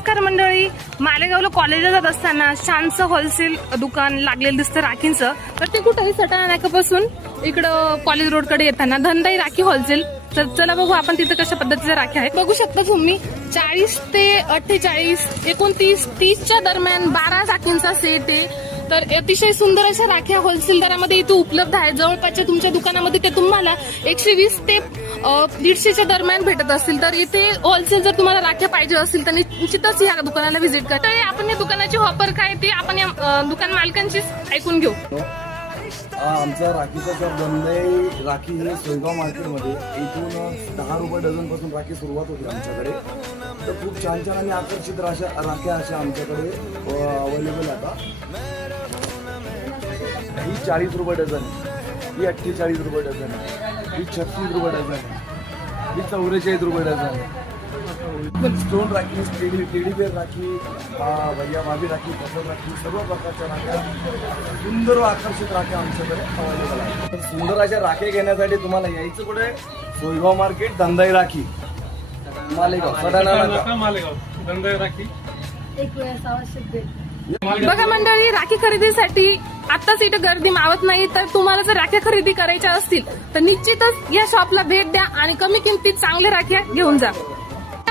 नमस्कार मंडळी, मालेगावला कॉलेजला जात असताना शानचं होलसेल दुकान लागलेलं दिसतं राखींचं. तर ते कुठे सटाणा नाक्यापासून इकडं कॉलेज रोडकडे येताना धनदाई राखी होलसेल. तर चला बघू आपण तिथं कशा पद्धतीच्या राख्या आहेत. बघू शकता तुम्ही 40 ते 48, 29, 30च्या दरम्यान 12 राखींचा सेट आहे. तर अतिशय सुंदर अशा राख्या होलसेल दरामध्ये इथे उपलब्ध आहेत. जवळपासच्या तुमच्या दुकानामध्ये ते तुम्हाला 120 ते 150च्या दरम्यान भेटत असतील. तर इथे होलसेल जर तुम्हाला राख्या पाहिजे असतील तर निश्चितच या दुकानाला व्हिजिट करा. तर आपण या दुकानाची ऑफर काय ते आपण या दुकान मालकांची ऐकून घेऊ. आमचा राखीचा शॉप धनदाई राखी हे सोयगाव मार्केटमध्ये इथून 10 रुपये डझन पासून राखी सुरुवात होती आमच्याकडे. तर खूप छान छान आणि आकर्षित राख्या अशा आमच्याकडे अवेलेबल आता. ही 40 रुपये डझन, ही 48 रुपये डझन, ही 36 रुपये डझन, ही 44 रुपये dozen. Stone rakhi, teddy bear rakhi, भैया भाभी राखी, फसल राखी, सर्व प्रकारच्या राख्या, सुंदर व आकर्षित राख्या आमच्याकडे अवेलेबल आहेत. तर सुंदर अशा राख्या घेण्यासाठी तुम्हाला यायचं कुठे? सोयगाव मार्केट, धनदाई राखी, मालेगाव, सटाणा नाका, मालेगाव, धनदाई राखी. बघा मंडळी, राखी खरेदीसाठी आताच इथं गर्दी मावत नाही. तर तुम्हाला जर राख्या खरेदी करायच्या असतील तर निश्चितच या शॉपला भेट द्या आणि कमी किमतीत चांगल्या राख्या घेऊन जा.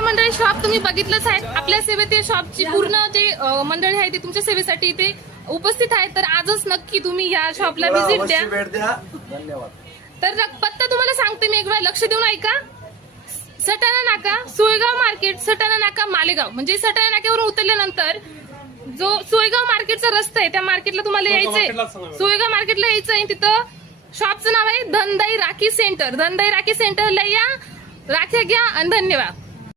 मंडळी, शॉप तुम्ही बघितलंच आहे. आपल्या सेवेत या शॉपची पूर्ण जे मंडळी आहे ते तुमच्या सेवेसाठी इथे उपस्थित आहे. तर आजच नक्की तुम्ही या शॉपला व्हिजिट द्या. धन्यवाद. तर पत्ता तुम्हाला सांगते मी, एक वेळा लक्ष देऊन ऐका. सटाणा नाका, सोयगाव मार्केट, सटाणा नाका, मालेगाव. म्हणजे सटाणा नाक्यावरून उतरल्यानंतर जो सोयगाव मार्केटचा रस्ता आहे त्या मार्केटला तुम्हाला यायचंय. सोयगाव मार्केटला यायचंय. तिथं शॉपचं नाव आहे धनदाई राखी सेंटर. धनदाई राखी सेंटरला या, राख्या घ्या आणि धन्यवाद.